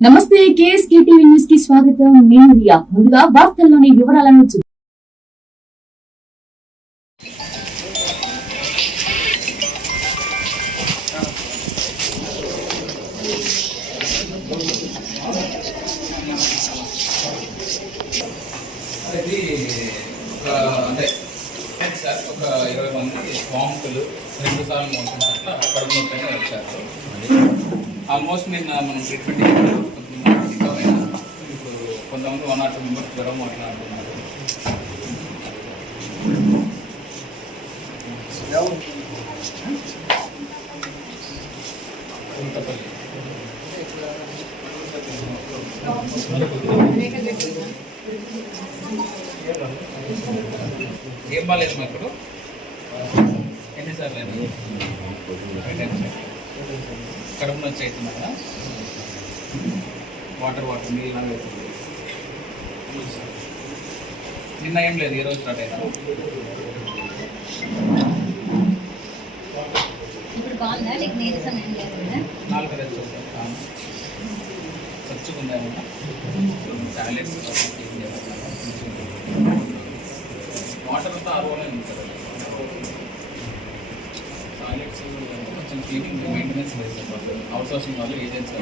నమస్తే KSK TV news కి స్వాగతం. నేను రియా. ముందుగా వార్తల్లోని వివరాలను చూద్దాం. ఒక 20 మంది స్వాములు 2 సార్లు మోసం అక్కడ వచ్చారు. ఆల్మోస్ట్ నిన్న మనం ట్రీట్మెంట్ ఇప్పుడు కొంతమంది 1 or 2 మెంబర్స్ జ్వరం మాట్లాడుతున్నారు. ఏం బాగాలేదు మా ఇప్పుడు ఎన్నిసార్లు కడుపు నొచ్చి అవుతుంది కదా, వాటర్ నీళ్ళు అవుతుంది. నిన్న ఏం లేదు, ఈరోజు స్టార్ట్ అయినా నాలుగు రెస్ట్ వస్తాయి. చచ్చుకుందా ఏమన్నా టాయిలెట్స్ వాటర్ అంతా ఆర్వోనే ఉంటుంది. టాయిలెట్స్ కొంచెం క్లీనింగ్ మెయింటెనెన్స్ చేస్తారు. అవుట్ సోర్సింగ్ వాళ్ళు ఏజెన్సీ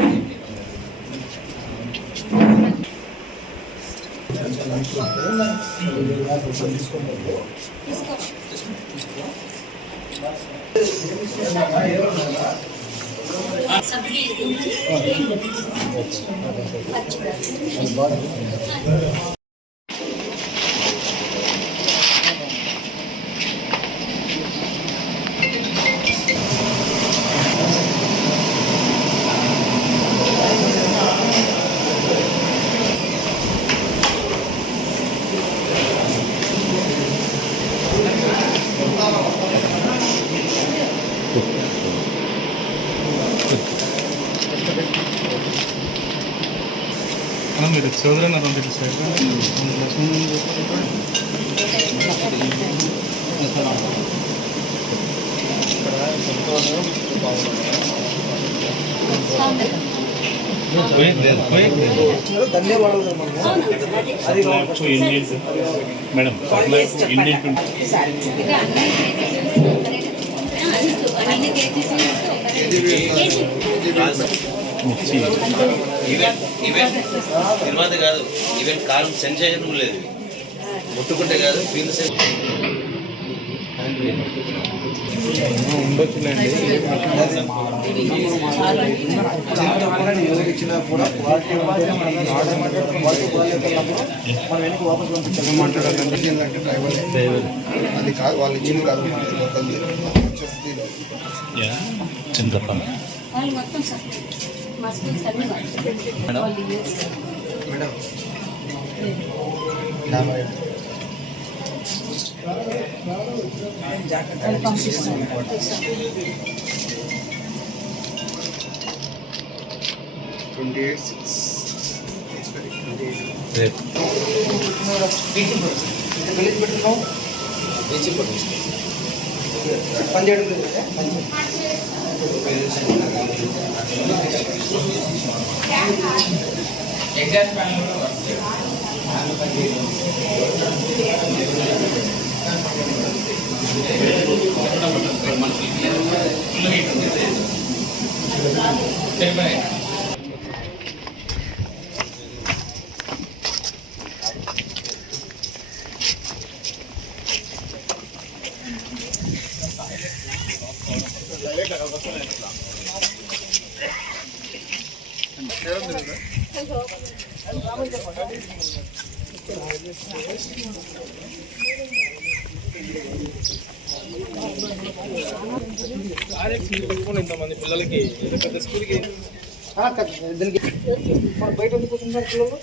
మీరు చదువులను అదంతా సార్ ధన్యవాదాలు మేడం. నిర్మాత కాదు, ఈవెన్ కాలం సెన్సేషన్ లేదు, ముట్టుకుంటే కాదు ఫీల్ ఉండొచ్చులేండి. ఎవరు ఇచ్చినా కూడా క్వాలిటీ మనం వెనక్కి వాపస్ పంపించాలి. మాట్లాడాలంటే డ్రైవర్ అది కాదు, వాళ్ళు ఇచ్చింది కాదు, మేడం 28/6 ఎగ్జాస్ట్ ఫ్యాన్ కూడా వర్క్ సరిపోయి ఇంతమంది పిల్లలకి పెద్ద స్కూల్కి బయట ఎందుకు కూర్చుంటారు పిల్లలు?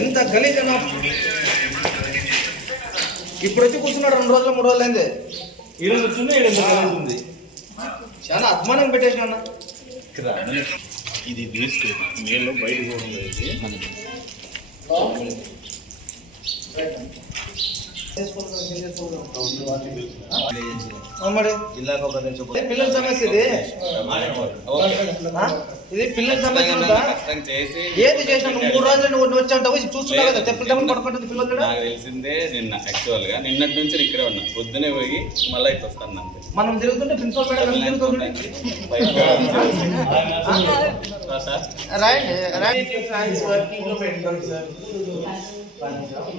ఎంత గలీజనా! ఇప్పుడు వచ్చి కూర్చున్నాడు 2 రోజులు 3 రోజులు అయింది. ఈరోజు వచ్చింది చాలా అభిమానం పెట్టేసిన ఇది వేస్ట్ మేల్లో బయట పోవడం లేదు. మరి పిల్లల సమస్య ఇది పిల్లల సమస్య ఏది చేసినా 3 రోజులు నువ్వు వచ్చావు చూస్తున్నావు కదా తెప్పలు పడుకుంటుంది పిల్లలు. నాకు తెలిసిందే నిన్నటి నుంచి ఇక్కడే ఉన్నా, పొద్దునే పోయి మళ్ళీ ఇట్లా వస్తాను అంతే. మనం తిరుగుతుంటే ప్రిన్సిపల్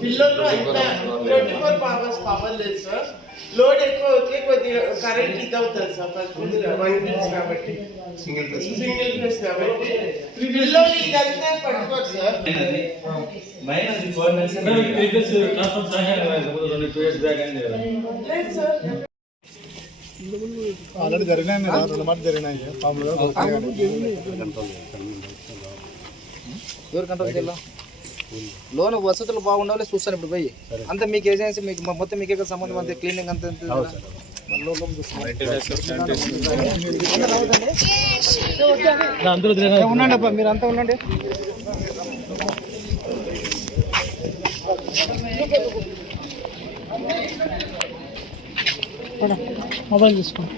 పిల్లలు అంతా 24 hours పవర్ లేదు సార్. లోడ్ ఎక్కువ అవుతే కొద్దిగా కరెంట్ ఇది అవుతుంది సార్. కాబట్టి సింగిల్ ఫేస్ కాబట్టి పిల్లలు ఇదంతా పట్టుకోవచ్చు సార్. ఆల్రెడీ జరిగినాయి 2 మాటలు జరిగినాయి. ఎవరు కంట్రోల్ చేయాలా? లోన్ వసతులు బాగుండాలి చూస్తాను ఇప్పుడు పోయి అంతా మీకు ఏజెన్సీ మీకు మొత్తం మీకే కదా సంబంధం అంతే క్లీనింగ్ అంతా ఉండండి అబ్బా మీరు అంతా ఉండండి. మొబైల్ తీసుకోండి.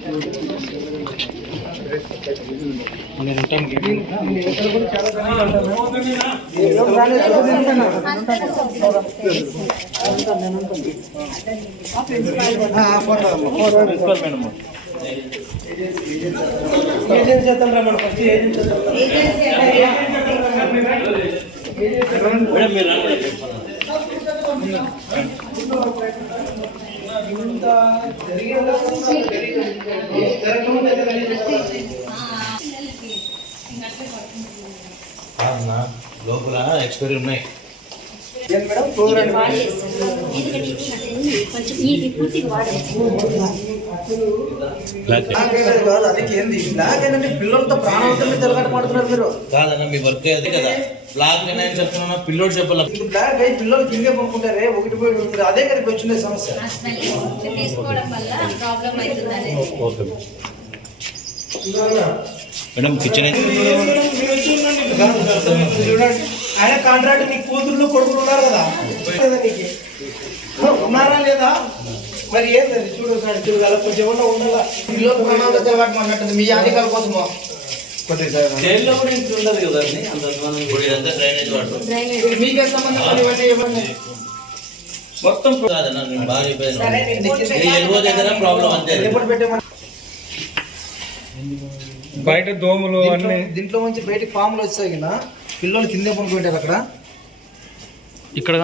లోపల ఎక్స్పైరీ ఉన్నాయి. పిల్లలతో ప్రాణవతం తెలగట పడుతున్నారు మీరు. కాదన్న మీ వర్క్ అదే కదా, బ్లాక్ నేను చెప్తున్నా, పిల్లోడు చెప్పాలి. బ్లాక్ అయి పిల్లలు కిందే పంపుకుంటారే ఒకటి పోయి అదే కదా వచ్చిండే సమస్య. మేడం కిచెన్ ఆయన కాంట్రాక్ట్ నీ కూతుళ్ళు కొడుకులు ఉన్నారు కదా ఉన్నారా లేదా? మరి ఏంటది చూడు చూడాలి కొంచెం ఏమన్నా ఉండాలా. పిల్లలు ప్రణాళిక తెలవాటు మాట్లాడుతుంది మీ అధికారుల కోసమో జైల్లో కూడా ఇంట్లో ఉండదు కదా ఇదంతా డ్రైనేజ్ వాటర్ మీకే సంబంధం ఇవన్నీ మొత్తం కాదన్న నేను బాగా చెప్పాను. ఎల్వో దగ్గర ప్రాబ్లం అంతే. ఎప్పుడు పెట్టేమని బయట దోమలు అన్ని దీంట్లో నుంచి బయటకు పాములు వచ్చాయి కదా పిల్లలు కిందే పనుకుంటారు అక్కడ. ఇక్కడ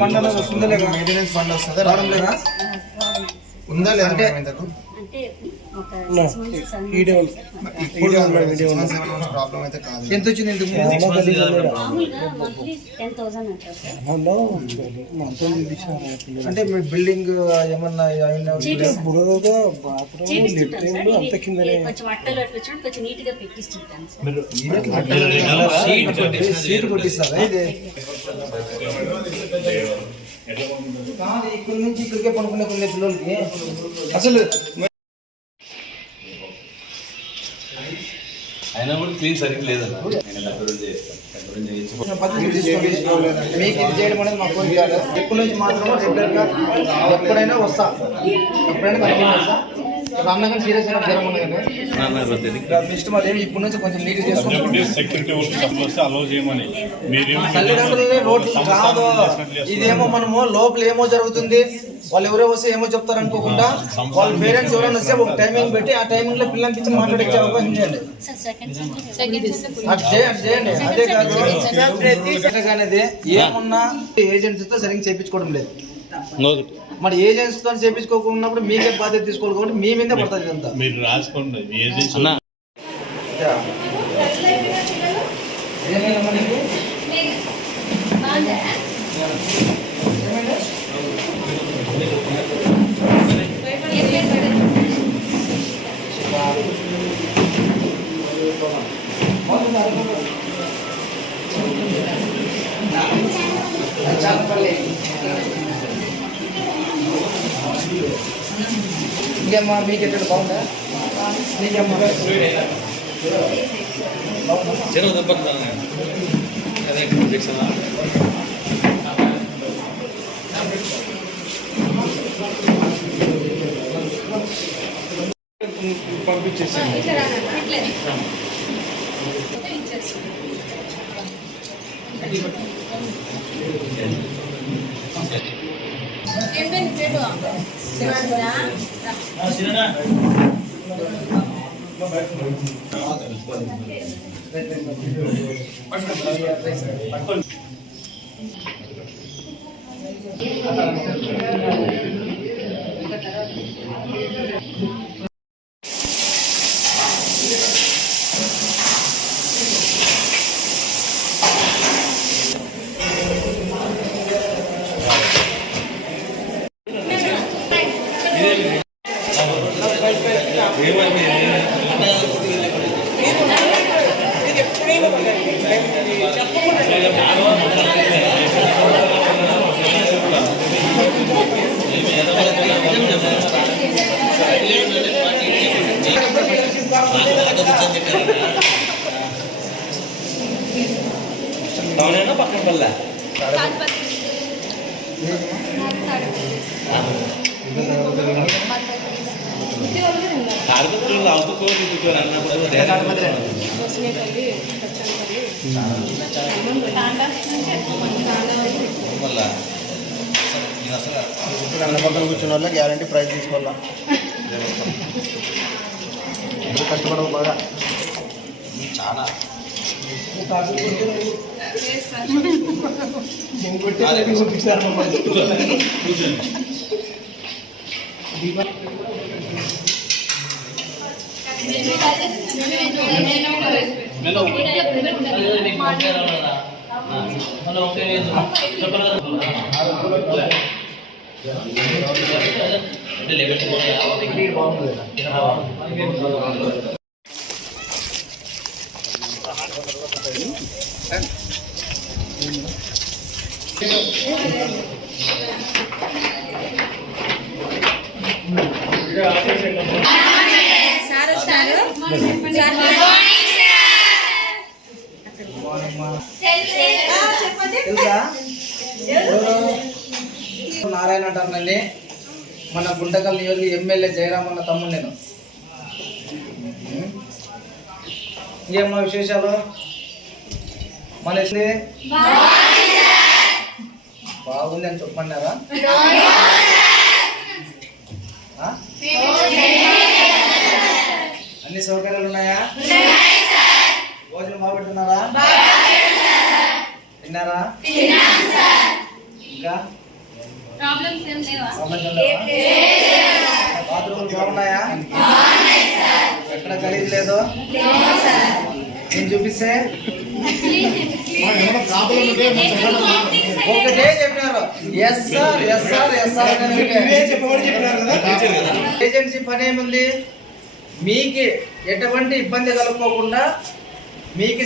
ఫండ్ అనేది వస్తుందా లేదా? మెయింటెనెన్స్ ఫండ్ వస్తుందా రావడం లేదా? ఉందా లేదా? అంటే ప్రాబ్లం అయితే కాదు. ఎంత వచ్చింది ఇంతకు అంటే మీ బిల్డింగ్ ఏమన్నా సీట్ కొట్టిస్తారా? ఇది ఇక్కడి నుంచి ఇక్కడికే పనుకునే కొన్ని పిల్లలకి అసలు అయినా కూడా క్లీన్ సరిగ్గా లేదన్న. మీకు ఇది చేయడం అనేది మా కోరిక కాదు. ఎప్పటి నుంచి మాత్రం రెగ్యులర్గా ఎప్పుడైనా వస్తా, ఎప్పుడైనా కంటిన్యూ వస్తా. అన్నగా సీరియస్ అయినా జ్వరం ఉన్నది మీ ఇష్టం. అదేమి ఇప్పటి నుంచి కొంచెం నీట్ చేసుకుంటాం. తల్లిదండ్రులనే రోడ్డు కాదు, ఇదేమో మనము లోపల ఏమో జరుగుతుంది వాళ్ళు ఎవరో వస్తే ఏమో చెప్తారు అనుకోకుండా వాళ్ళ పేరెంట్స్ ఎవరైనా వస్తే ఒక టైమింగ్ పెట్టి ఆ టైమింగ్ లో పిల్లల్ని పిచ్చి మాట్లాడించే అవకాశం చేయండి. అటు చేయండి. అదే కాదు అనేది ఏమున్నా ఏజెన్సీతో సరిగ్గా చేయించుకోవడం లేదు. మరి ఏజెన్సీతో చేయించుకోకున్నప్పుడు మీకే బాధ్యత తీసుకోవాలి కాబట్టి మీ మీదే పడుతుంది ఇదంతా. మీరు రాసుకోండి ఇంకేమ్మా మీకు ఎక్కడ బాగుందా? నీకేమ్మా పంపించేసాను. అవునా పక్కన పల్ల తాడిపత్రులు అవుతుకోరు అన్నప్పుడు అన్న పక్కన కూర్చున్న వాళ్ళ గ్యారంటీ ప్రైజ్ తీసుకోవాలా. కష్టపడవు బాగా చాలా నారాయణ అంటానండి. మన గుంటకల్ నియోజక ఎమ్మెల్యే జయరామన్న తమ్ముడు నేను. ఇంకేమో విశేషాలు? మన బాగుంది అని చెప్పమన్నారా? అన్ని సౌకర్యాలు ఉన్నాయా? భోజనం బాగా పెడుతున్నారా? తిన్నారా? ఇంకా బాత్రూమ్లు బాగున్నాయా? ఎక్కడ గలీజ్ లేదు? నేను చూపిస్తే ఒకటే చెప్పినారు. Yes sir yes sir yes sir. Agency పని ఏముంది? మీకు ఎటువంటి ఇబ్బంది కలుపుకోకుండా మీకు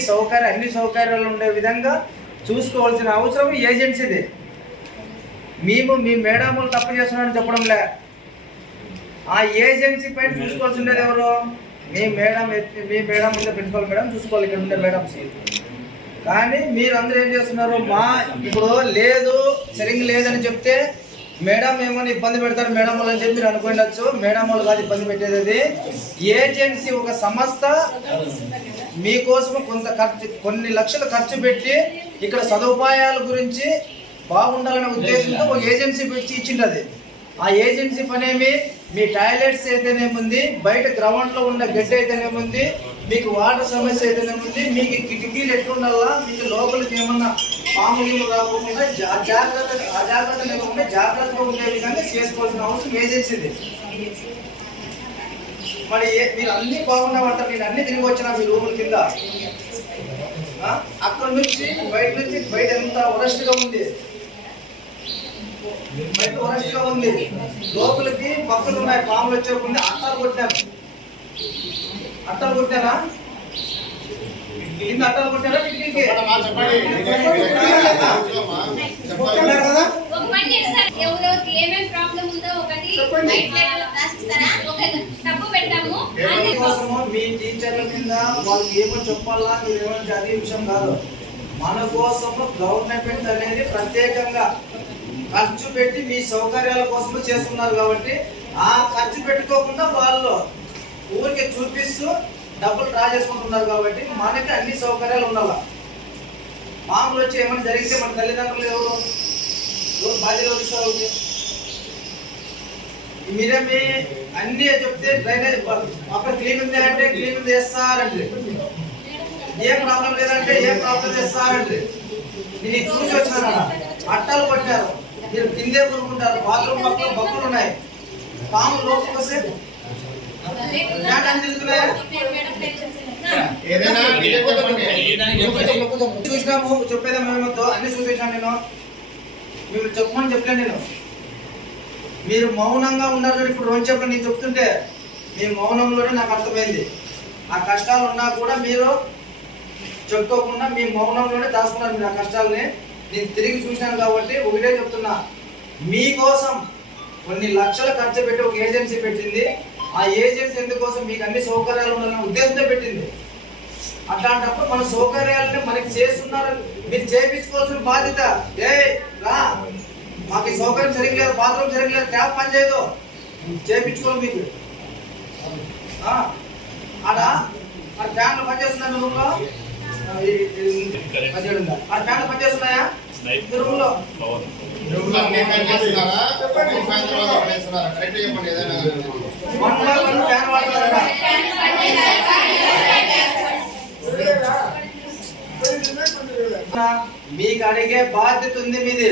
అన్ని సౌకర్యాలు ఉండే విధంగా చూసుకోవాల్సిన అవసరం ఏజెన్సీది. మేము మీ మేడములు తప్పు చేస్తున్నామని చెప్పడంలే. ఆ ఏజెన్సీ పైన చూసుకోవాల్సి ఉండేది ఎవరు? మీ మేడం ఉండే ప్రిన్సిపల్ మేడం చూసుకోవాలి, ఇక్కడ ఉండే మేడమ్స్. కానీ మీరు అందరూ ఏం చేస్తున్నారు? ఇప్పుడు లేదు సరిగ్గా లేదని చెప్తే మేడం ఏమైనా ఇబ్బంది పెడతారు మేడం వాళ్ళు అని చెప్పి మీరు అనుకోవచ్చు. మేడం వాళ్ళు కాదు ఇబ్బంది పెట్టేది. అది ఏజెన్సీ ఒక సంస్థ మీకోసం కొన్ని లక్షలు ఖర్చు పెట్టి ఇక్కడ సదుపాయాల గురించి బాగుండాలనే ఉద్దేశంతో ఒక ఏజెన్సీ పెట్టి ఇచ్చింటది. ఆ ఏజెన్సీ పనేమి మీ టాయిలెట్స్ అయితేనేముంది, బయట గ్రౌండ్లో ఉన్న గడ్డి అయితేనేముంది, మీకు వాటర్ సమస్య అయితేనేముంది, మీకు కిటికీలు ఎట్లుండాలా, మీకు లోపలికి ఏమన్నా పాములు రాకుండా అజాగ్రత్త లేకుండా జాగ్రత్తగా ఉండే విధంగా చేసుకోవాల్సిన అవసరం ఏజెన్సీది. మరి మీరు అన్ని బాగున్నామంటారు. నేను అన్ని తిరిగి వచ్చినా మీ రూముల కింద. అక్కడ నుంచి బయట ఎంత వరస్ట్గా ఉంది, బయట వరస్ట్గా ఉంది. లోపలికి పక్కలు ఉన్నాయి, పాములు వచ్చేకుండా అట్టాలు కొట్టారా? కింద అట్టాలు కొట్టారా? కిటికీకి కదా. మీ టీచర్ల కింద వాళ్ళకి ఏమో చెప్పాలా, మీరు ఏమైనా చదివే విషయం కాదు. మన కోసము గవర్నమెంట్ అనేది ప్రత్యేకంగా ఖర్చు పెట్టి మీ సౌకర్యాల కోసము చేస్తున్నారు. కాబట్టి ఆ ఖర్చు పెట్టుకోకుండా వాళ్ళు ఊరికి చూపిస్తూ డబ్బులు డ్రా చేసుకుంటున్నారు కాబట్టి మనకి అన్ని సౌకర్యాలు ఉండాలి. మామూలు వచ్చి ఏమైనా జరిగితే మన తల్లిదండ్రులు ఎవరు బాధ్యత వహిస్తారు? మీరేమి అన్నీ చెప్తే డ్రైనేజ్ అక్కడ క్లీన్ ఉంది అంటే క్లీన్ ఉంది చేస్తారంటే, ఏం ప్రాబ్లం లేదంటే ఏం ప్రాబ్లం చేస్తారంటే. నేను చూసి వచ్చినా అట్టాలు కొట్టారు, మీరు కిందే కొనుక్కుంటారు, బాత్రూమ్ పక్కన బొక్కలు ఉన్నాయి, పాములు లోపలికి వస్తే చూసినాము. చెప్పేదా మేమతో అన్ని చూపించాను నేను, మీరు చెప్పమని చెప్పలేను నేను. మీరు మౌనంగా ఉన్నారు. ఇప్పుడు రోజు చెప్పండి, నేను చెప్తుంటే మీ మౌనంలోనే నాకు అర్థమైంది. ఆ కష్టాలు ఉన్నా కూడా మీరు చెప్పుకోకుండా మీ మౌనంలోనే దాచుకున్నారు మీరు ఆ కష్టాలని. నేను తిరిగి చూశాను కాబట్టి ఒకటే చెప్తున్నా, మీకోసం కొన్ని లక్షల ఖర్చు పెట్టి ఒక ఏజెన్సీ పెట్టింది. ఆ ఏజెన్సీ ఎందుకోసం? మీకు అన్ని సౌకర్యాలు ఉండాలనే ఉద్దేశంతో పెట్టింది. అట్లాంటప్పుడు మన సౌకర్యాలని మనకి చేస్తున్నారు, మీరు చేయించుకోవాల్సిన బాధ్యత. రా, మాకు ఈ సౌకర్యం సరిగ్లేదు, బాత్రూమ్ సరిగ్లేదు, ట్యాప్ పని చేయదు, చేయించుకోవాలి మీకు. ఆడ ఫ్యాన్లు పనిచేస్తున్నాయి రూమ్ లో, ఆ ఫ్యాన్లు పనిచేస్తున్నాయా రూమ్ లో? ఫ్యాన్ వాడుతున్నారా? మీకు అడిగే బాధ్యత ఉంది మీది.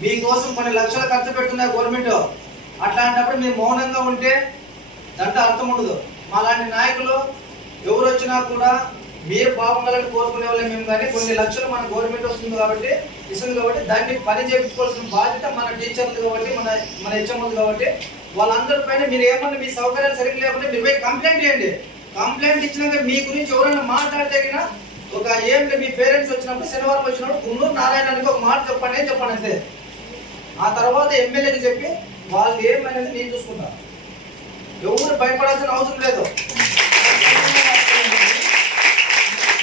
మీకోసం కొన్ని లక్షలు ఖర్చు పెడుతున్నారు గవర్నమెంట్. అట్లాంటప్పుడు మీరు మౌనంగా ఉంటే దాంట్లో అర్థం ఉండదు. మాలాంటి నాయకులు ఎవరు వచ్చినా కూడా మీరు బాగుండాలని కోరుకునే వాళ్ళే మేము. కానీ కొన్ని లక్షలు మన గవర్నమెంట్ వస్తుంది కాబట్టి ఇస్తుంది కాబట్టి దాన్ని పని చేయించుకోవాల్సిన బాధ్యత మన టీచర్లు కాబట్టి మన హెచ్ఎంలు కాబట్టి వాళ్ళందరి పైన మీరు ఏమన్నా మీ సౌకర్యాలు సరిగ్గా లేకపోతే మీరు పోయి కంప్లైంట్ చేయండి. కంప్లైంట్ ఇచ్చినాక మీ గురించి ఎవరైనా మాట్లాడితేగినా ఒక మీ పేరెంట్స్ వచ్చినప్పుడు శనివారం వచ్చినప్పుడు గుండూరు నారాయణానికి ఒక మాట చెప్పండి అని చెప్పండి అంతే. ఆ తర్వాత ఎమ్మెల్యేకి చెప్పి వాళ్ళు ఏమనేది నేను చూసుకుంటా. ఎవరు భయపడాల్సిన అవసరం లేదు.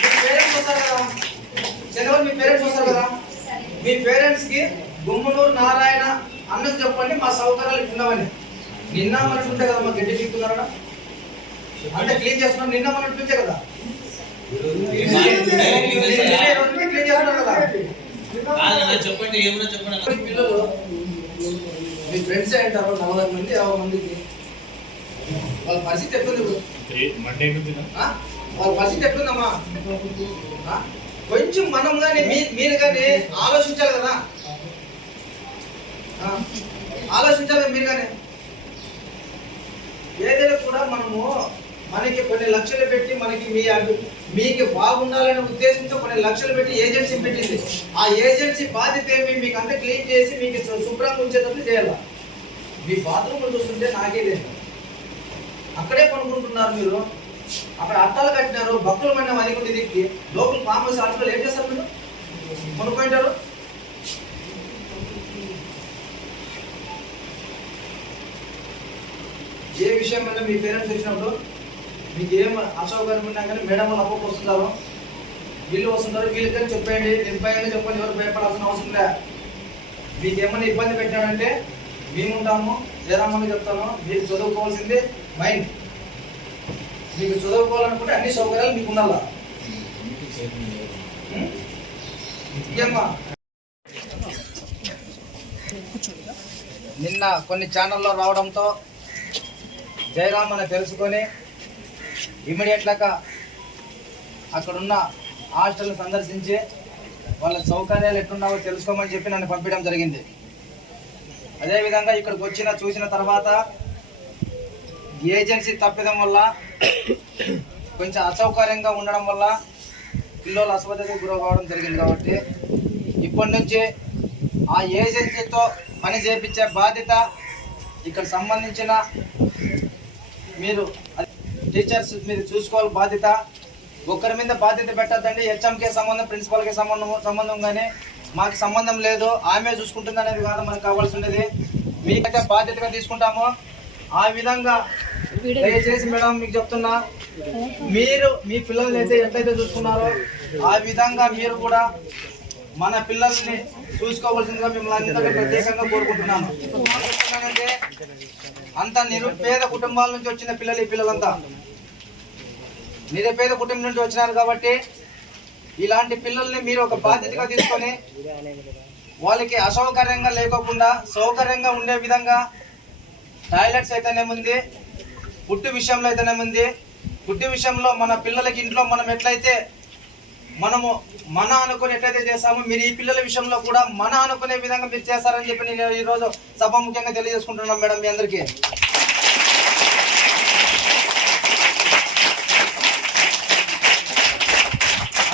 మీ పేరెంట్స్ వస్తారు కదా శనివారం, మీ పేరెంట్స్ వస్తారు కదా, మీ పేరెంట్స్ కి గుమ్మనూరు నారాయణ అన్నకు చెప్పండి మా సౌకర్యాలు ఉండవని. నిన్న మనకుంటే కదా మా గడ్డి పీక్కున్నారా అంటే క్లీన్ చేస్తున్నాం. నిన్న మన అనిపించే కదా క్లీన్ చేస్తున్నారు కదా. చెప్పండి ఏమన్నా చెప్పండి. పిల్లలు మీ ఫ్రెండ్స్ అంటారు 40 మంది 50 మందికి. వాళ్ళ పరిస్థితి ఎట్లుంది? వాళ్ళ పరిస్థితి ఎట్లుందమ్మా? కొంచెం మనం కానీ మీరు కానీ ఆలోచించాలి కదా, ఆలోచించాలి మీరు కానీ. ఏదైనా కూడా మనము మనకి కొన్ని లక్షలు పెట్టి మనకి మీకు బాగుండాలనే ఉద్దేశంతో కొన్ని లక్షలు పెట్టి ఏజెన్సీ పెట్టింది. ఆ ఏజెన్సీ బాధ్యత ఏమి? మీకు అంతా క్లీన్ చేసి మీకు శుభ్రంగా ఉంచేటప్పుడు చేయాలి. మీ బాత్రూమ్లు చూస్తుంటే నాకే లేదు, అక్కడే కొనుక్కుంటున్నారు మీరు. అక్కడ అట్టాలు కట్టినారు, భక్తులు పడిన వదిలి దిక్కి లోపల ఫామ్ హౌస్ హాస్పిటల్ ఏం చేస్తారు మీరు? కొనుక్కుంటారు. ఏ విషయం వల్ల మీ పేరెంట్స్ వచ్చినప్పుడు మీకు ఏం అసౌకర్యం ఉన్నా కానీ మేడం వాళ్ళు అప్పకు వస్తున్నారు, వీళ్ళు వస్తుంటారు, వీళ్ళకి చెప్పండి, నిర్భయంగా చెప్పండి, ఎవరు భయపడాల్సిన అవసరం లే. మీకు ఏమైనా ఇబ్బంది పెట్టాడంటే మేము ఉంటాము, జయరామని చెప్తాము. మీరు చదువుకోవాల్సింది మైండ్. మీకు చదువుకోవాలనుకుంటే అన్ని సౌకర్యాలు మీకు ఉండాలా. నిన్న కొన్ని ఛానల్లో రావడంతో జయరామ్ అని తెలుసుకొని ఇమీడియట్గా అక్కడున్న హాస్టల్ని సందర్శించి వాళ్ళ సౌకర్యాలు ఎట్లున్నావో తెలుసుకోమని చెప్పి నన్ను పంపించడం జరిగింది. అదేవిధంగా ఇక్కడికి చూసిన తర్వాత ఏజెన్సీ తప్పిదం వల్ల కొంచెం అసౌకర్యంగా ఉండడం వల్ల పిల్లలు అస్వస్థతకు గురవడం జరిగింది. కాబట్టి ఇప్పటి నుంచి ఆ ఏజెన్సీతో పని చేయించే బాధ్యత ఇక్కడ సంబంధించిన మీరు టీచర్స్ మీరు చూసుకోవాలి బాధ్యత. ఒక్కరి మీద బాధ్యత పెట్టద్దండి. హెచ్ఎంకే సంబంధం, ప్రిన్సిపల్కి సంబంధం కానీ మాకు సంబంధం లేదు, ఆమె చూసుకుంటుంది అనేది కాదు మనకు కావాల్సి ఉండేది. మీకైతే బాధ్యతగా తీసుకుంటామో ఆ విధంగా దయచేసి మేడం మీకు చెప్తున్నా, మీరు మీ పిల్లల్ని అయితే ఎట్లయితే చూసుకున్నారో ఆ విధంగా మీరు కూడా మన పిల్లల్ని చూసుకోవాల్సిందిగా మిమ్మల్ని అందరినీ ప్రత్యేకంగా కోరుకుంటున్నాను. అంటే అంత నిరుపేద కుటుంబాల నుంచి వచ్చిన పిల్లలు, ఈ పిల్లలంతా నిరుపేద కుటుంబం నుంచి వచ్చినారు కాబట్టి ఇలాంటి పిల్లల్ని మీరు ఒక బాధ్యతగా తీసుకొని వాళ్ళకి అసౌకర్యంగా లేకోకుండా సౌకర్యంగా ఉండే విధంగా టాయిలెట్స్ అయితేనేముంది, ఫుడ్ విషయంలో అయితేనేముంది. ఫుడ్ విషయంలో మన పిల్లలకి ఇంట్లో మనం ఎట్లయితే మనము మన అనుకుని ఎట్లయితే చేస్తామో మీరు ఈ పిల్లల విషయంలో కూడా మన అనుకునే విధంగా మీరు చేస్తారని చెప్పి నేను ఈరోజు సభాముఖ్యంగా తెలియజేసుకుంటున్నాను మేడం మీ అందరికీ.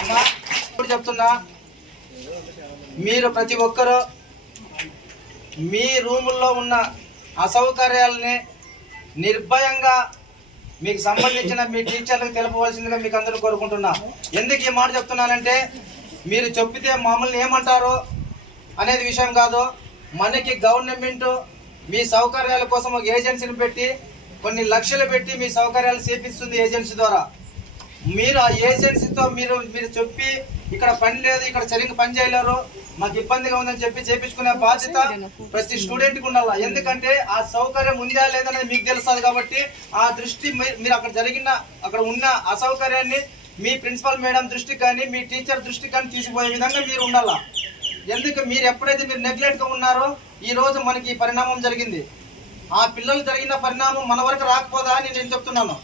అమ్మా ఇప్పుడు చెప్తున్నా, మీరు ప్రతి ఒక్కరూ మీ రూముల్లో ఉన్న అసౌకర్యాలని నిర్భయంగా మీకు సంబంధించిన మీ టీచర్లకు తెలపవలసిందిగా మీకు అందరూ కోరుకుంటున్నా. ఎందుకు ఈ మాట చెప్తున్నానంటే మీరు చెప్పితే మమ్మల్ని ఏమంటారో అనేది విషయం కాదు. మనకి గవర్నమెంట్ మీ సౌకర్యాల కోసం ఒక ఏజెన్సీని పెట్టి కొన్ని లక్షలు పెట్టి మీ సౌకర్యాలు చేపిస్తుంది ఏజెన్సీ ద్వారా. మీరు ఆ ఏజెన్సీతో మీరు చెప్పి ఇక్కడ పని లేదు, ఇక్కడ సరిగ్గా పని చేయలేరు, మాకు ఇబ్బందిగా ఉందని చెప్పి చేపించుకునే బాధ్యత ప్రతి స్టూడెంట్కి ఉండాలి. ఎందుకంటే ఆ సౌకర్యం ఉందా లేదనేది మీకు తెలుస్తుంది కాబట్టి ఆ దృష్టి మీరు అక్కడ ఉన్న అసౌకర్యాన్ని మీ ప్రిన్సిపల్ మేడం దృష్టికి కానీ మీ టీచర్ దృష్టికి కానీ తీసుకుపోయే విధంగా మీరు ఉండాలా. ఎందుకు మీరు ఎప్పుడైతే మీరు నెగ్లెక్ట్గా ఉన్నారో ఈ రోజు మనకి ఈ పరిణామం జరిగింది. ఆ పిల్లలు జరిగిన పరిణామం మన వరకు రాకపోదా అని నేను చెప్తున్నాను.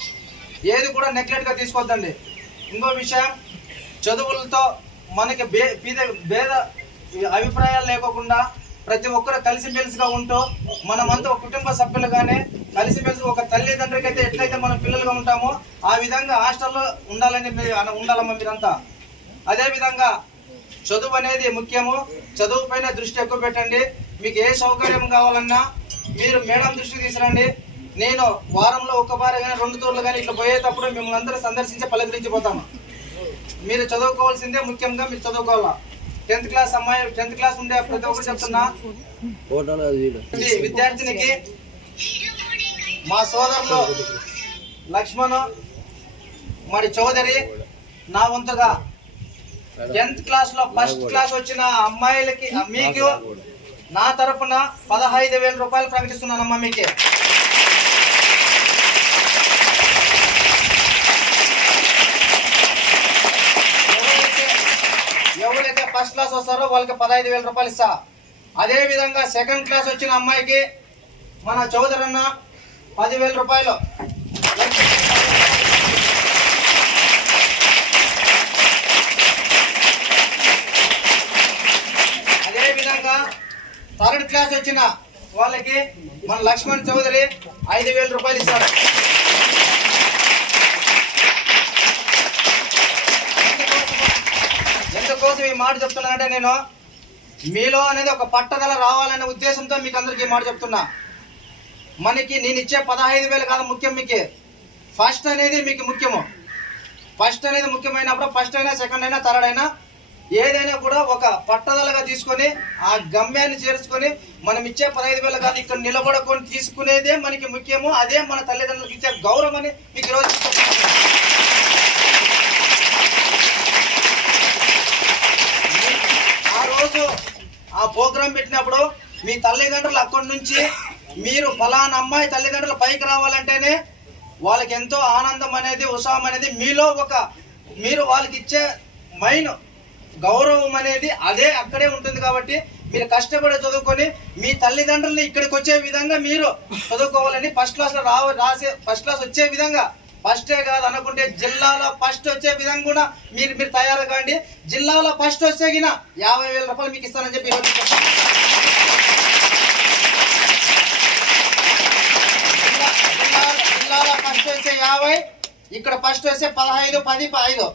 ఏది కూడా నెగ్లెక్ట్గా తీసుకోవద్దండి. ఇంకో విషయం, చదువులతో మనకి భేద అభిప్రాయాలు లేకోకుండా ప్రతి ఒక్కరు కలిసిమెలిసిగా ఉంటూ మనమంతా ఒక కుటుంబ సభ్యులుగానే కలిసిమెలిసి ఒక తల్లిదండ్రులకి అయితే ఎట్లయితే మనం పిల్లలుగా ఉంటామో ఆ విధంగా హాస్టల్లో ఉండాలమ్మా మీరంతా. అదేవిధంగా చదువు అనేది ముఖ్యము. చదువు పైన దృష్టి ఎక్కువ పెట్టండి. మీకు ఏ సౌకర్యం కావాలన్నా మీరు మేడం దృష్టికి తీసుకురండి. నేను వారంలో ఒక్కసారి కానీ 2 తూర్లు కానీ ఇట్లా పోయేటప్పుడు మిమ్మల్ని అందరూ సందర్శించి పలకరించిపోతాము. మీరు చదువుకోవాల్సిందే ముఖ్యంగా మీరు చదువుకోవాలా. 10th క్లాస్ అమ్మాయి 10th క్లాస్ ఉండే ప్రతి ఒక్కరు చెప్తున్నా, విద్యార్థినికి మా సోదరులు లక్ష్మణ్ మరి చౌదరి నా వంతుగా 10th క్లాస్ లో ఫస్ట్ క్లాస్ వచ్చిన అమ్మాయిలకి మీకు నా తరపున 15,000 రూపాయలు ప్రకటిస్తున్నానమ్మా. మీకు ఎవరైతే ఫస్ట్ క్లాస్ వస్తారో వాళ్ళకి 15,000 రూపాయలు ఇస్తా. అదే విధంగా 2nd క్లాస్ వచ్చిన అమ్మాయికి మన చౌదరి అన్న 10,000 రూపాయలు. అదే విధంగా 3rd క్లాస్ వచ్చిన వాళ్ళకి మన లక్ష్మణ్ చౌదరి 5,000 రూపాయలు ఇస్తారు. ఎందుకోసం ఈ మాట చెప్తున్నానంటే నేను మీలో అనేది ఒక పట్టుదల రావాలనే ఉద్దేశంతో మీకు అందరికీ ఈ మాట చెప్తున్నా. మనకి నేను ఇచ్చే 15,000 కాదు ముఖ్యం, మీకు ఫస్ట్ అనేది మీకు ముఖ్యము. ఫస్ట్ అనేది ముఖ్యమైనప్పుడు ఫస్ట్ అయినా సెకండ్ అయినా థర్డ్ అయినా ఏదైనా కూడా ఒక పట్టుదలగా తీసుకొని ఆ గమ్యాన్ని చేర్చుకొని మనం ఇచ్చే 15,000 కాదు ఇక్కడ నిలబడుకొని తీసుకునేదే మనకి ముఖ్యము. అదే మన తల్లిదండ్రులకు ఇచ్చే గౌరవం అని మీకు ఈరోజు ఆ ప్రోగ్రాం పెట్టినప్పుడు మీ తల్లిదండ్రులు అక్కడి నుంచి మీరు ఫలానా అమ్మాయి తల్లిదండ్రులు పైకి రావాలంటేనే వాళ్ళకి ఎంతో ఆనందం అనేది ఉత్సాహం అనేది మీలో మీరు వాళ్ళకి ఇచ్చే మైన్ గౌరవం అనేది అదే అక్కడే ఉంటుంది. కాబట్టి మీరు కష్టపడి చదువుకొని మీ తల్లిదండ్రుల్ని ఇక్కడికి వచ్చే విధంగా మీరు చదువుకోవాలని ఫస్ట్ క్లాస్ వచ్చే విధంగా ఫస్టే కాదు అనుకుంటే జిల్లాలో ఫస్ట్ వచ్చే విధంగా కూడా మీరు తయారు కాండి. జిల్లాలో ఫస్ట్ వస్తే గిన 50,000 రూపాయలు మీకు ఇస్తానని చెప్పి జిల్లాలో ఫస్ట్ వస్తే 50, ఇక్కడ ఫస్ట్ వస్తే 15, 10, 5.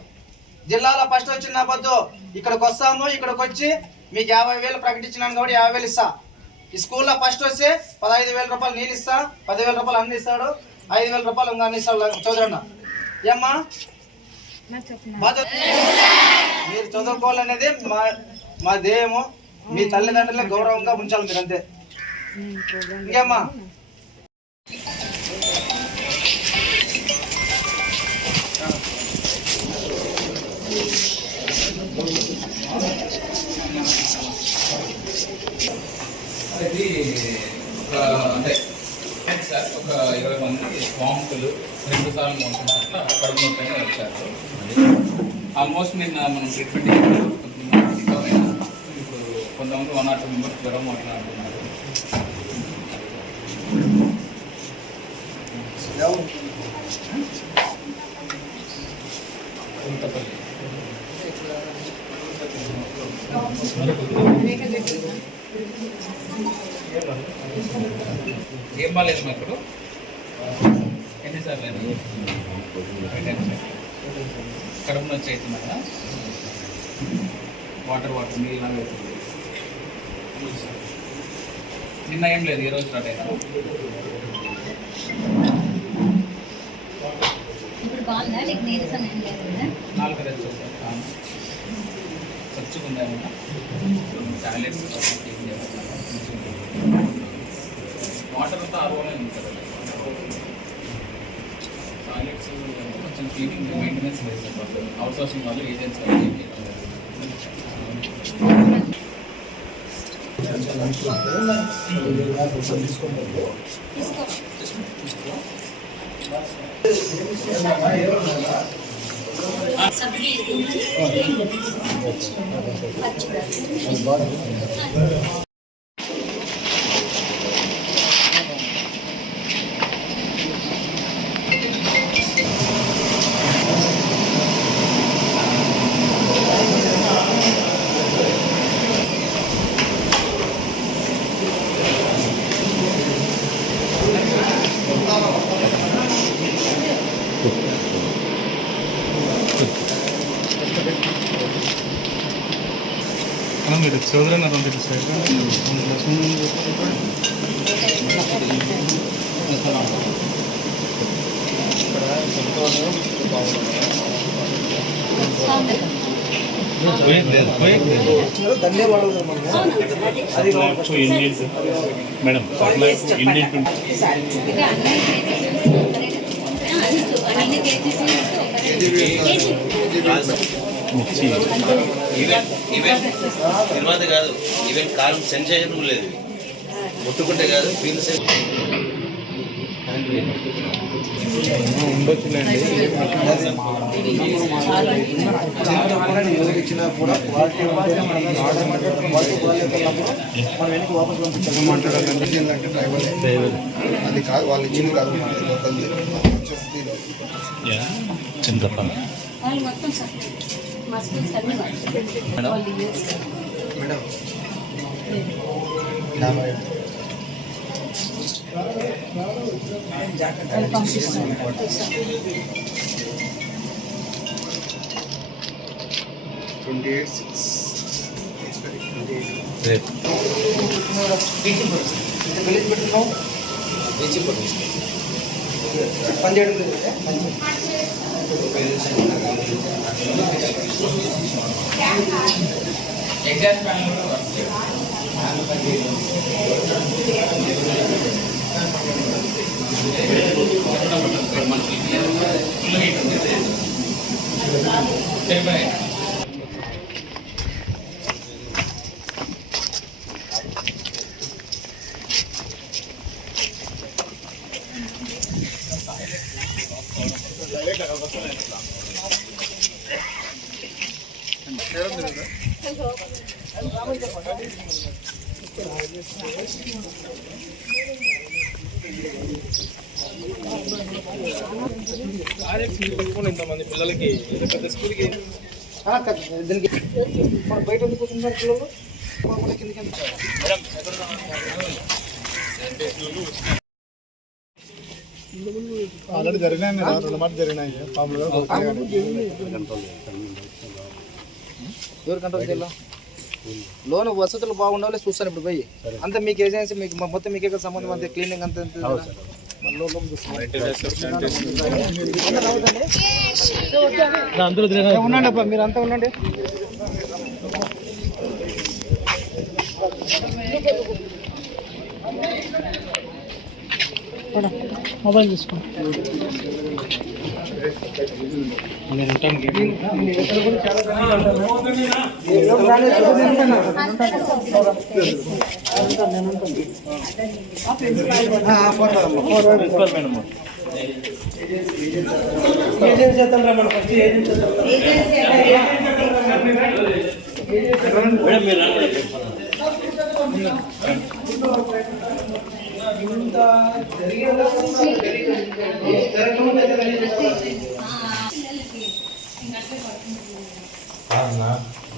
జిల్లాలో ఫస్ట్ వచ్చిన పొద్దు ఇక్కడికి వస్తాము. ఇక్కడికి వచ్చి మీకు 50,000 ప్రకటించినాను కాబట్టి 50,000 ఇస్తా. ఈ స్కూల్లో ఫస్ట్ వస్తే 15,000 రూపాయలు నేను ఇస్తా, 10,000 రూపాయలు అన్ని ఇస్తాడు, 5,000 రూపాయలు ఇంకా అన్ని ఇస్తాడు చౌదరన్న. ఏమ్మా మీరు చదువుకోవాలనేది మా ధ్యేయము. మీ తల్లిదండ్రులకు గౌరవంగా ఉంచాలి మీరు, అంతే. ఇంకేమ్మా 20 మంది వాంతులు 2 సార్లు మోషన్స్ అట్లా కడుపు నొప్పి అని వచ్చారు. ఆల్మోస్ట్ నిన్న మనం ట్రీట్మెంట్ ఇప్పుడు కొంతమంది 1 or 2 మెంబర్స్ జ్వరం అట్లా అంటున్నారు. ఏం బాగాలేదు మా ఇప్పుడు ఎన్నిసార్లు అయింది కడుపు నొచ్చి అవుతుందా? వాటర్ నీళ్ళు అవుతుంది. నిన్న ఏం లేదు, ఈరోజు స్టార్ట్ అయినా ఇప్పుడు బాగుందా? నీకు నీరసం ఏం లేదు? 4 రోజులు చచ్చుకుందా టాబ్లెట్స్ వాటర్ అంతా ఆరోగ్యంగా ఉంటుంది. టాయిలెట్స్ కొంచెం క్లీనింగ్ మెయింటెనెన్స్ చేస్తారు. అవుట్ సోర్సింగ్ వాళ్ళు ఏజెన్సీ వాళ్ళు మీరు చదువుతున్న సార్ ధన్యవాదాలు మేడం తిరుమతి కాదు, ఈవెన్ కాలం సెన్సేషన్ లేదు. ముట్టుకుంటే కాదు ఫీల్ ఎవరికి ఇచ్చినా కూడా క్వాలిటీ ఉంటేనే మనం ఆర్డర్ క్వాలిటీ బాగాలేకున్నప్పుడు మనం వెనక్కి వాపస్ పంపించాలి. అంటే డ్రైవర్ అది కాదు, వాళ్ళు ఇచ్చింది కాదు. వాళ్ళు మొత్తం మస్కిల్స్ అన్ని వాళ్ళు మేడం పంపిస్తాను. గలీజ్ పెట్టుకున్నావు పని చేయడం లేదు. ఎగ్జాస్ట్ ప్యానల్ కూడా సరిపోయాయి. ఇంతమంది పిల్లలకి పెద్ద స్కూల్కి దీనికి మన బయట ఎందుకు కూర్చుంటారు పిల్లలు? మన కిందకి ఆల్రెడీ జరిగినాయి, 2 మార్లు జరిగినాయి. ఎవరు కంట్రోల్ చేయాలి? లోన్ వసతులు బాగుండాలి చూస్తాను ఇప్పుడు పోయి. అంతా మీకు ఏజెన్సీ మీకు మొత్తం మీకే సంబంధం, అంతే క్లీనింగ్ అంతా ఉండండి అబ్బా, మీరు అంతా ఉండండి. మొబైల్ తీసుకో.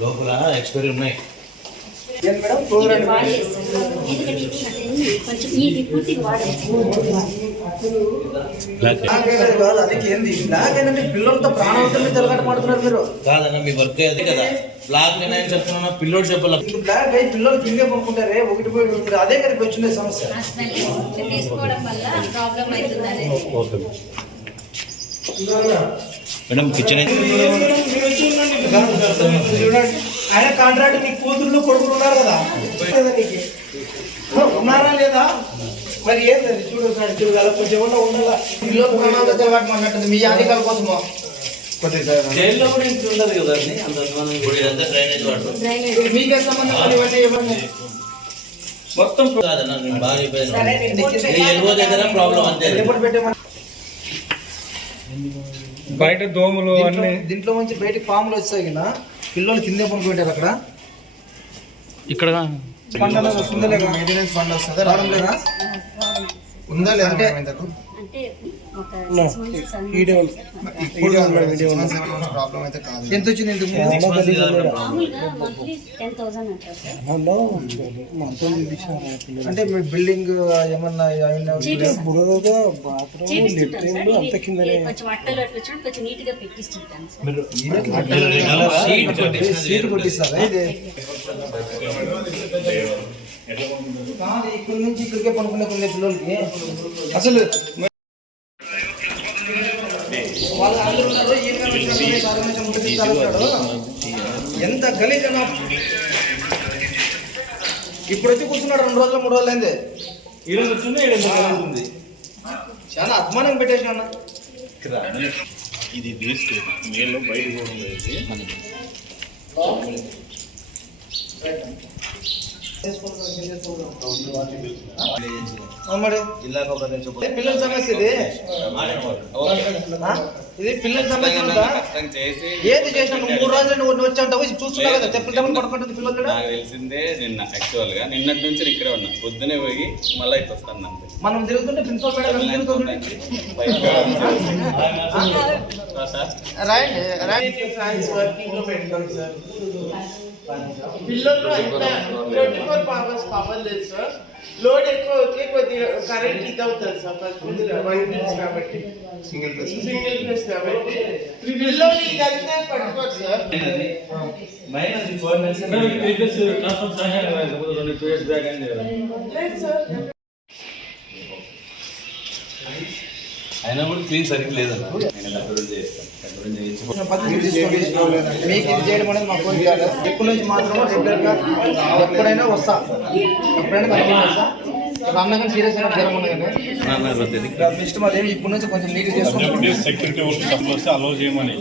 లోపల ఎక్స్పైరీ ఉన్నాయి. కొంచెం ఈ పూర్తిగా వాడండి. అది ఏంది బ్లాక్ ఏంటంటే పిల్లలతో ప్రాణవంతంగా తిరగట పడుతున్నారు మీరు. కాదన్న మీ వర్క్ అది కదా. బ్లాక్ నేను చెప్తున్నా, పిల్లోడు చెప్పాల. బ్లాక్ అయి పిల్లలు కిందే పడుకుంటారే, ఒకటి పోయి ఉంటుంది. అదే కదా వచ్చిండే సమస్య. అసలు తీసుకోవడం వల్ల ప్రాబ్లం అవుతుందని. మేడం కిచెన్ ఆయన కాంట్రాక్ట్ నీ కూతుర్లు కొడుకులు ఉన్నారు కదా, ఉన్నారా లేదా? మరి ఏంది చూడు చూడాలి, కొంచెం ఏమన్నా ఉండాలా. పిల్లలు ప్రాణాలతో తిరగటం అన్నట్టుంది మీ అధికారుల కోసమో. జైల్లో కూడా ఇంట్లో ఉండదు కదా అంత డ్రైనేజ్ వాటర్ మీకే సంబంధం ఇవ్వండి మొత్తం కాదన్న. నేను బాగా చెప్పాను, ఎల్వో దగ్గర ప్రాబ్లం అంతే. బయట దోమలు అన్ని దీంట్లో నుంచి బయటకి పాములు వచ్చాయి కదా, పిల్లలు కిందే పడుకుంటారు అక్కడ. ఇక్కడ ఫండ్ అనేది వస్తుందా లేదా? మెయింటెనెన్స్ ఫండ్ వస్తుందా రావడం లేదా? ఉందా లేదా? అంటే అంటే ఒక 6 months ప్రాబ్లం అయితే కాదు. ఎంత వచ్చింది? ఎంత మామూలుగా మంత్లీ 10,000 అంటారు సార్. అంటే మీ బిల్డింగ్ ఏమన్నా కొంచెం అట్టలు అట్లా వచ్చి కొంచెం నీట్ గా పెట్టిస్తుంటాను సార్. సీట్ కొట్టిస్తారా? ఇది ఇక్కడ నుంచి ఇక్కడికే పనుకునే కొన్ని పిల్లలకి అసలు వాళ్ళు అందరూ ఉన్నారు. ఎంత గలీజన ఇప్పుడు వచ్చి కూర్చున్నాడు 2 రోజులు 3 రోజులు అయింది. ఈరోజు వచ్చింది చాలా అభిమానం పెట్టేసిన అన్న. ఇది వేస్ట్ మేలో బయట కూడా ఉండేది. పిల్లల సమస్య ఇది. ఇది పిల్లల సమస్య ఉందా? ఏది చేసినా 3 రోజులు నువ్వు వచ్చావు చూస్తున్నావు కదా, తెప్పలు పడుకుంటుంది పిల్లలు. నాకు తెలిసిందే నిన్న యాక్చువల్ గా నిన్నటి నుంచి ఇక్కడే ఉన్నా. పొద్దునే పోయి మళ్ళీ ఇట్లా వస్తాను అంతే. మనం తిరుగుతుంటే ప్రిన్సిపల్ మేడం తిరుగుతుంది. ఫ్యాన్స్ వర్కింగ్ లో పెట్టుకోండి సార్. పిల్లలు అంతా 24 hours పవర్ లేదు సార్. లోడ్ ఎక్కువ అవుతే కొద్దిగా కరెంట్ ఇది అవుతుంది సార్. కొద్దిగా 1 ఫేజ్ కాబట్టి సింగిల్ ఫేజ్ కాబట్టి పిల్లలు ఇదంతా పట్టుకోవచ్చు సార్. లేదు సార్. అయినా కూడా క్లీన్ సరిగ్గా లేదన్న. మీకు ఇది చేయడం అనేది మా కోరిక కాదు. ఎప్పటి నుంచి మాత్రం రెగ్యులర్ గా ఎప్పుడైనా వస్తా, ఎప్పుడైనా కంటిన్యూ చేస్తా. అన్నగానే సీరియస్ అయినా జ్వరం ఉన్నది మీ ఇష్టం. అదేమి ఇప్పటి నుంచి కొంచెం నీట్ చేసుకుంటాం. సెక్యూరిటీ వస్తే అలో చేయమని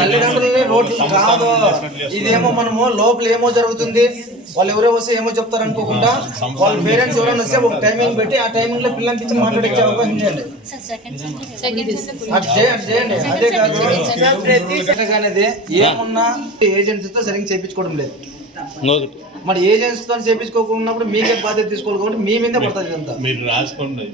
తల్లిదండ్రులనే రోడ్లు కాదు. ఇదేమో మనము లోపల ఏమో జరుగుతుంది, వాళ్ళు ఎవరో వస్తే ఏమో చెప్తారు అనుకోకుండా వాళ్ళ పేరెంట్స్ ఎవరైనా వస్తే ఒక టైమింగ్ పెట్టి ఆ టైమింగ్ లో పిల్లలకి ఇచ్చి మాట్లాడే అవకాశం చేయండి. అటు చేయండి. అదే కాదు అనేది ఏమున్నా ఏజెంట్స్ తో సరిగ్గా చేయించుకోవడం లేదు. మరి ఏజెంట్స్ తో చేయించుకోకున్నప్పుడు మీకే బాధ్యత తీసుకోవాలి కాబట్టి మీ మీదే పడుతుంది ఇదంతా. మీరు రాసుకోండి.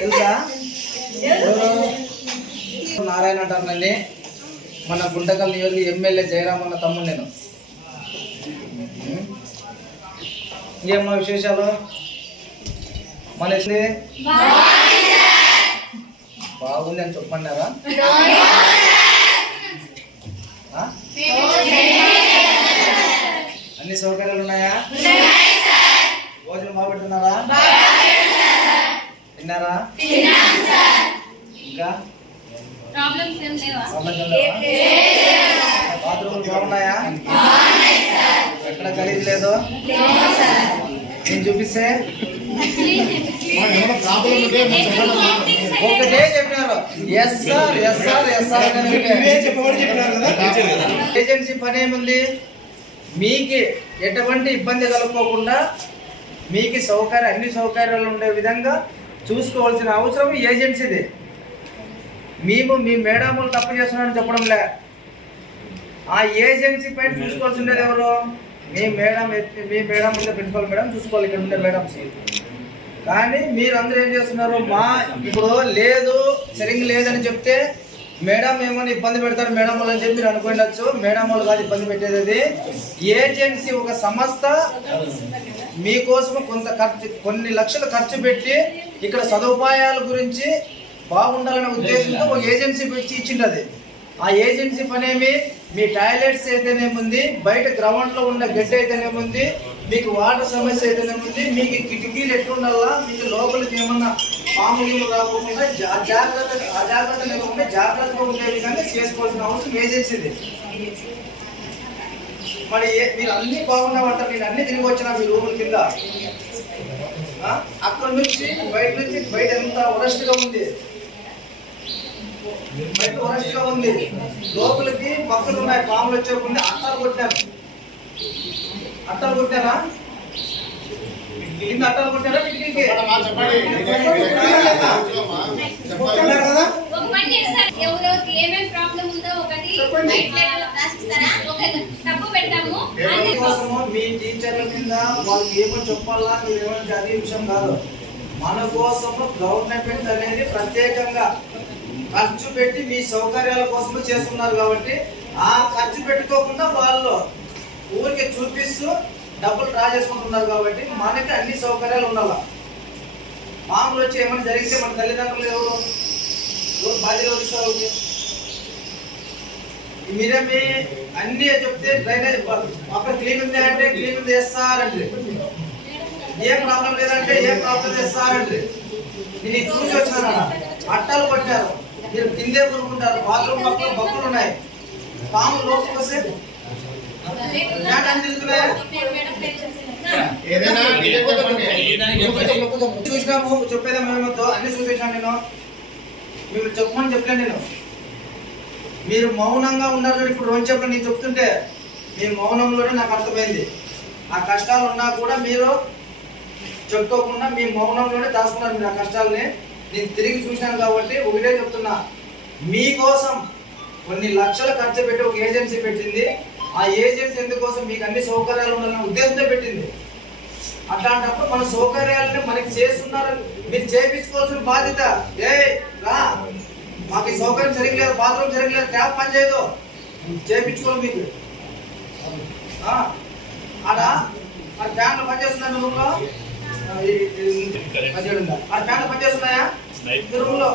తెలుసా నారాయణ అంటారు నన్ను. మన గుంటకల్ నియోజక ఎమ్మెల్యే జయరామ్ అన్న తమ్ముడు నేను. ఇంకేమన్నా విశేషాలు? మన బాగుంది అని చెప్పండారా? అన్ని సౌకర్యాలు ఉన్నాయా? భోజనం బాగా పెడుతున్నారా? తిన్నారా? ఇంకా ప్రాబ్లమ్స్ ఏం లేవా? బాత్రూమ్లు బాగున్నాయా? ఎక్కడ గలీజ్ లేదు? నేను చూపిస్తే ఒకటే చెప్పినారు, yes sir yes sir yes sir. Agency పని ఏముంది? మీకు ఎటువంటి ఇబ్బంది కలుపుకోకుండా మీకు అన్ని సౌకర్యాలు ఉండే విధంగా చూసుకోవాల్సిన అవసరం ఏజెన్సీది. మేము మీ మేడములు తప్పు చేస్తున్నారని చెప్పడంలే. ఆ ఏజెన్సీ పైన చూసుకోవాల్సి ఉండేది ఎవరు? మీ మేడం ఉండే ప్రిన్సిపల్ మేడం చూసుకోవాలి, ఇక్కడ ఉండే మేడమ్స్. కానీ మీరు అందరూ ఏం చేస్తున్నారు? ఇప్పుడు లేదు సరిగ్గా లేదని చెప్తే మేడం ఏమని ఇబ్బంది పెడతారు మేడం వాళ్ళు అని చెప్పి మీరు అనుకోవచ్చు. మేడం వాళ్ళు కాదు ఇబ్బంది పెట్టేది. ఏజెన్సీ ఒక సంస్థ మీకోసం కొన్ని లక్షలు ఖర్చు పెట్టి ఇక్కడ సదుపాయాల గురించి బాగుండాలనే ఉద్దేశంతో ఒక ఏజెన్సీ పెట్టి ఇచ్చిండది. ఆ ఏజెన్సీ పనేమి మీ టాయిలెట్స్ అయితేనేముంది, బయట గ్రౌండ్లో ఉన్న గడ్డి అయితేనేముంది, మీకు వాటర్ సమస్య అయితేనేముంది, మీకు కిటికీలు ఎట్లుండాలా, మీకు లోపలికి ఏమన్నా పాములు రాకుండా అజాగ్రత్త లేకుండా జాగ్రత్తగా ఉండే విధంగా చేసుకోవాల్సిన అవసరం ఏజెన్సీది. మరి మీరు అన్ని బాగున్నామంటారు, నేను అన్ని తిరిగి వచ్చినా మీ రూముల కింద. అక్కడ నుంచి బయట ఎంత వరస్ట్గా ఉంది, బయట వరస్ట్గా ఉంది. లోపలికి పక్కలు ఉన్నాయి, పాములు వచ్చేకుండా అట్టాలు కొట్టారా? కింద అట్టాలు కొట్టారా? కిటికీకి మీ టీచర్ల కింద వాళ్ళకి ఏమో చెప్పాలా, మీరు ఏమంటే అదే విషయం కాదు. మన కోసము గవర్నమెంట్ అనేది ప్రత్యేకంగా ఖర్చు పెట్టి మీ సౌకర్యాల కోసము చేస్తున్నారు కాబట్టి ఆ ఖర్చు పెట్టుకోకుండా వాళ్ళు ఊరికి చూపిస్తూ డబ్బులు డ్రా చేసుకుంటున్నారు కాబట్టి మనకి అన్ని సౌకర్యాలు ఉండాలి. మామూలు వచ్చి ఏమైనా జరిగితే మన తల్లిదండ్రులు ఎవరు బాధ్యత వహిస్తారు? మీరేమి అన్ని చెప్తే డ్రైనేజ్ అక్కడ క్లీన్ ఉంది అంటే క్లీన్ ఉంది చేస్తారంటే, ఏం ప్రాబ్లం లేదంటే ఏం ప్రాబ్లం చేస్తారంటే. నేను చూసి వచ్చినా అట్టాలు కొట్టారు, మీరు కిందే కొనుక్కుంటారు, బాత్రూమ్ పక్కన బొక్కలు ఉన్నాయి, పాములు లోపలికి వస్తే చూసినాము. చెప్పేదా మేమతో అన్ని చూసేసాను నేను, మీరు చెప్పమని చెప్పలేను నేను. మీరు మౌనంగా ఉన్నారు. ఇప్పుడు రోజు చెప్పండి, నేను చెప్తుంటే మీ మౌనంలోనే నాకు అర్థమైంది. ఆ కష్టాలు ఉన్నా కూడా మీరు చెప్పుకోకుండా మీ మౌనంలోనే దాచుకున్నారు మీరు ఆ కష్టాలని. నేను తిరిగి చూశాను కాబట్టి ఒకటే చెప్తున్నా, మీకోసం కొన్ని లక్షలు ఖర్చు పెట్టి ఒక ఏజెన్సీ పెట్టింది. ఆ ఏజెన్సీ ఎందుకోసం? మీకు అన్ని సౌకర్యాలు ఉండాలనే ఉద్దేశంతో పెట్టింది. అట్లాంటప్పుడు మన సౌకర్యాలని మనకి చేస్తున్నారు, మీరు చేయించుకోవాల్సిన బాధ్యత. రా, మాకు ఈ సౌకర్యం సరిగ్గా లేదు, బాత్రూమ్ సరిగ్గా లేదు, ట్యాప్ పని చేయదు, చేయించుకోవాలి మీకు. ఆడ ఆ ఫ్యాన్లు పనిచేస్తున్నాయి రూమ్లో, ఆ ఫ్యాన్లు పనిచేస్తున్నాయా రూమ్లో?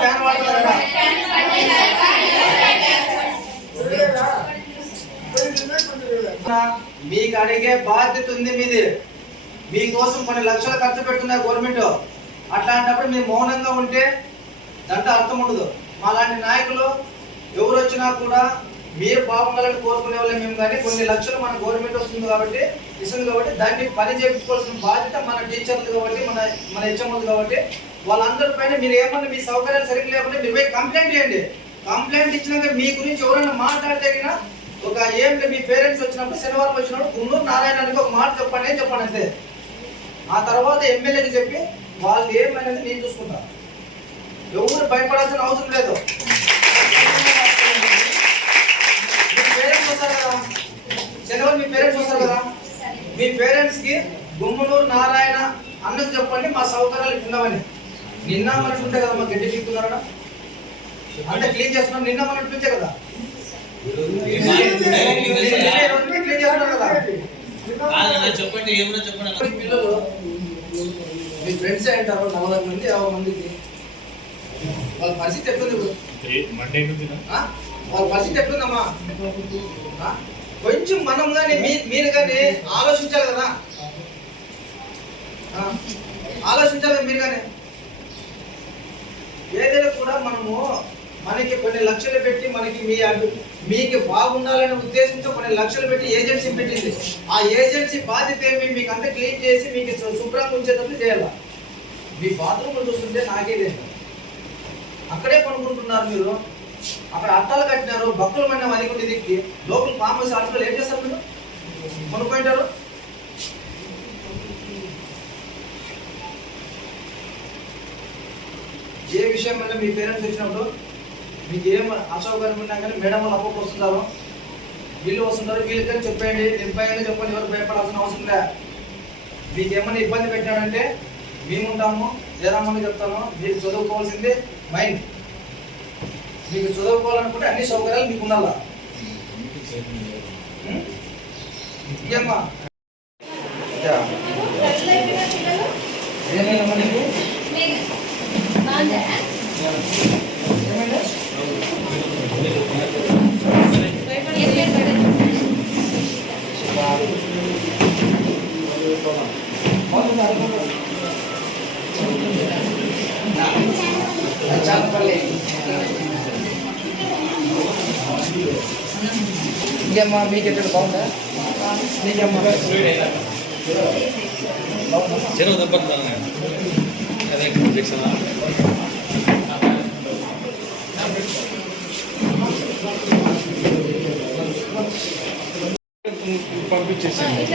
ఫ్యాన్ వాడతారా? మీకు అడిగే బాధ్యత ఉంది మీది. మీకోసం కొన్ని లక్షలు ఖర్చు పెడుతున్నారు గవర్నమెంట్. అట్లాంటప్పుడు మీరు మౌనంగా ఉంటే దాంట్లో అర్థం ఉండదు. మాలాంటి నాయకులు ఎవరు వచ్చినా కూడా మీరు బాగుండాలని కోరుకునే వాళ్ళే మేము. కానీ కొన్ని లక్షలు మన గవర్నమెంట్ వస్తుంది కాబట్టి ఇస్తుంది కాబట్టి దాన్ని పని చేయించుకోవాల్సిన బాధ్యత మన టీచర్లు కాబట్టి మన హెచ్ఎంలు కాబట్టి వాళ్ళందరి పైన మీరు ఏమన్నా మీ సౌకర్యాలు సరిగ్గా లేకపోతే మీరు పోయి కంప్లైంట్ చేయండి. కంప్లైంట్ ఇచ్చినాక మీ గురించి ఎవరైనా మాట్లాడితే ఒక ఏం మీ పేరెంట్స్ వచ్చినప్పుడు శనివారం వచ్చినప్పుడు గుండూరు నారాయణకి ఒక మాట చెప్పండి అంతే. ఆ తర్వాత ఎమ్మెల్యేకి చెప్పి వాళ్ళు ఏమనేది నేను చూసుకుంటాను. ఎవరు భయపడాల్సిన అవసరం లేదు. మీ పేరెంట్స్ వస్తారు కదా శనివారం, మీ పేరెంట్స్ వస్తారు కదా, మీ పేరెంట్స్కి గుమ్మనూరు నారాయణ అన్నకు చెప్పండి మా సౌకర్యాలు ఇస్తున్నామని. నిన్న మనకుంటే కదా మా గడ్డి పీకుతున్నారా, అంటే క్లీన్ చేస్తున్నాం. నిన్న మనకుంటే కదా చెప్పండి, ఏమన్నా చెప్పండి. పిల్లలు మీ ఫ్రెండ్స్ అంటారు 40 మంది 50 మందికి వాళ్ళ పరిస్థితి ఎట్లుంది ఇప్పుడు? మండే నుంచి వాళ్ళ పరిస్థితి ఎట్లుందమ్మా? కొంచెం మనం కానీ మీరు కానీ ఆలోచించాలి కదా, ఆలోచించాలి కదా మీరు కానీ. ఏదైనా కూడా మనము మనకి కొన్ని లక్షలు పెట్టి మీకు బాగుండాలనే ఉద్దేశంతో కొన్ని లక్షలు పెట్టి ఏజెన్సీ పెట్టింది. ఆ ఏజెన్సీ బాధ్యత ఏమి? మీకు అంతా క్లీన్ చేసి మీకు శుభ్రంగా ఉంచేటట్లు చేయాలి. మీ బాత్రూమ్లో చూస్తుంటే నాకేలేదు, అక్కడే కొనుక్కుంటున్నారు మీరు. అక్కడ అట్టాలు కట్టినారు, భక్తులు పడిన అదిగుండి దిక్కి లోపల ఫార్మసీ హాస్పిటల్ ఏం చేస్తారు మీరు? కొనుక్కుంటారు. ఏ విషయం అంటే మీ పేరెంట్స్ వచ్చినప్పుడు మీకు ఏం అసౌకర్యం ఉన్నా కానీ మేడం వాళ్ళు అప్పకు వస్తున్నారు, వీళ్ళు వస్తున్నారు, వీళ్ళకి చెప్పండి, నింపాయని చెప్పండి, ఎవరు భయపడాల్సిన అవసరం లే. మీకు ఏమైనా ఇబ్బంది పెట్టాడంటే మేముంటాము, జయరామని చెప్తాను. మీకు చదువుకోవాల్సిందే మైండ్. మీకు చదువుకోవాలనుకుంటే అన్ని సౌకర్యాలు మీకు ఉండాలా. ఇంకేమ్మా ఏమైనా నీకు ఇంకేమ్మా మీకు ఎక్కడ బాగుందా? నీకేమ్మా చెరువు దెబ్బతాను పంపించేసాను.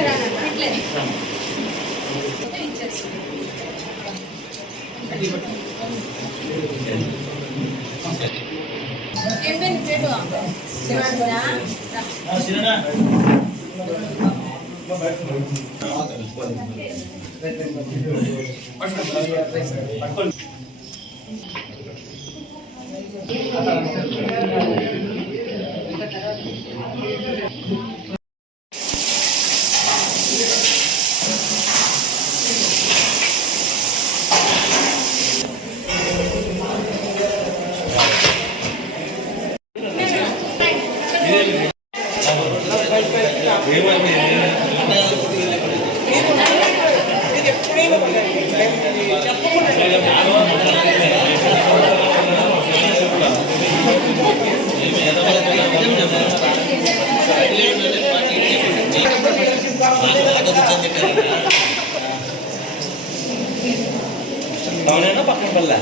అవునైనా పక్కన పల్లె